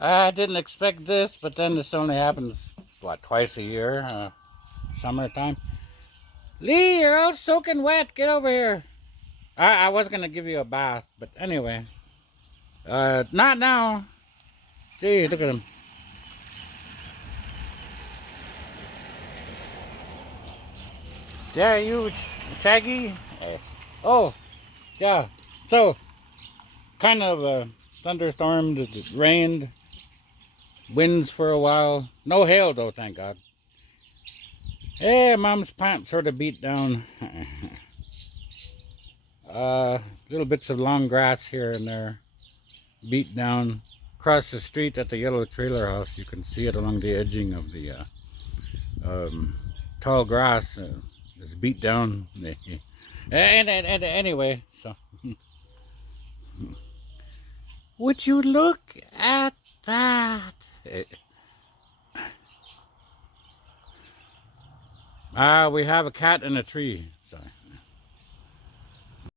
I didn't expect this, but then this only happens, what, twice a year? Summertime. Lee, you're all soaking wet. Get over here. I was going to give you a bath, but anyway. Not now. Gee, look at him. Yeah, you, Shaggy. Oh, yeah. So, kind of a thunderstorm. It rained. Winds for a while. No hail, though, thank God. Hey, Mom's plant sort of beat down. Little bits of long grass here and there. Beat down. Across the street at the yellow trailer house, you can see it along the edging of the tall grass. It's beat down. And anyway, so would you look at that? We have a cat in a tree.